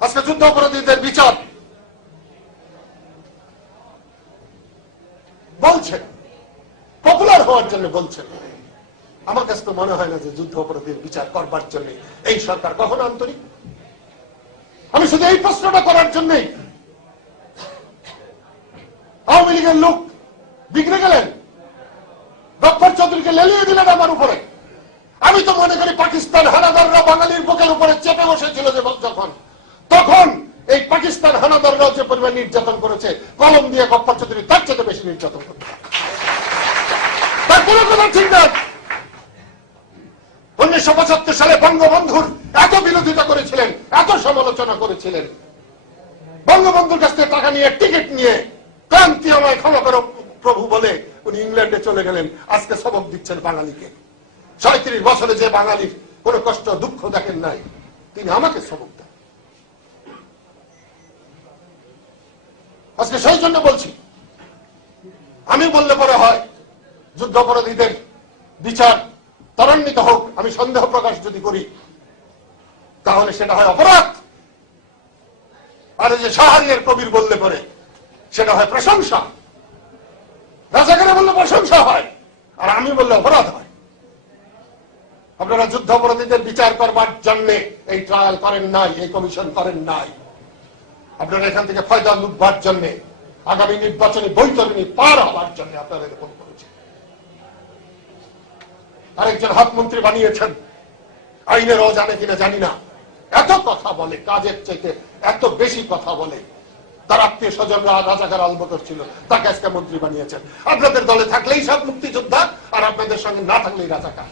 আজকে যুদ্ধ অপরাধীদের বিচার। বলছেন পপুলার হওয়ার জন্য বলছেন আমার কাছে তো মনে হয় না যে যুদ্ধ অপরাধীর বিচার করবার জন্য এই সরকার কখনো আন্তরিক। আমি শুধু এই প্রশ্নটা করার জন্যই আওয়ামী লীগের লোক বিগড়ে গেলেন। গফর চৌধুরীকে লেলিয়ে দিলেন আমার উপরে। আমি তো মনে করি পাকিস্তান হানাদাররা বাঙালির বুকের উপরে চেপে বসেছিল যে যখন পাকিস্তান হানাদাররাও যে পরিমাণ নির্যাতন করেছে। কলম দিয়ে চৌধুরী তার চেয়ে বেশি নির্যাতন করতে তার কোনো কথা ঠিক না উনিশশো পঁচাত্তর সালে বঙ্গবন্ধুর এত বিরোধিতা করেছিলেন, এত সমালোচনা করেছিলেন। বঙ্গবন্ধুর কাছ থেকে টাকা নিয়ে, টিকিট নিয়ে ক্রান্তি আমায় ক্ষমা করো প্রভু বলে উনি ইংল্যান্ডে চলে গেলেন। আজকে সবক দিচ্ছেন বাঙালিকে। সাঁত্রিশ বছরে যে বাঙালির কোন কষ্ট, দুঃখ দেখেন নাই, তিনি আমাকে সবক আজকে সেই জন্য বলছি, আমি বললে পরে হয় যুদ্ধাপরাধীদের বিচার ত্বরান্বিত হোক, আমি সন্দেহ প্রকাশ যদি করি, তাহলে সেটা হয় অপরাধ। আর যে শাহরিয়ার কবির বললে পরে, সেটা হয় প্রশংসা। রাজাকারে বললে প্রশংসা হয়, আর আমি বললে অপরাধ হয়। আপনারা যুদ্ধ অপরাধীদের বিচার করবার জন্য এই ট্রায়াল করেন নাই, এই কমিশন করেন নাই। আপনারা এখান থেকে ফয়দা লুটবার জন্য, আগামী নির্বাচনে বৈতরণী পার হওয়ার জন্য আপনারা এরকম করেছেন। আরেকজন হাত মন্ত্রী বানিয়েছেন। আইনের জানে কিনা জানি না। এত কথা বলে, কাজের চাইতে এত বেশি কথা বলে। তার আত্মীয় স্বজনরা রাজাকার আলবদর ছিল, তাকে আজকে মন্ত্রী বানিয়েছেন। আপনাদের দলে থাকলেই সব মুক্তিযোদ্ধা, আর আপনাদের সঙ্গে না থাকলেই রাজাকার।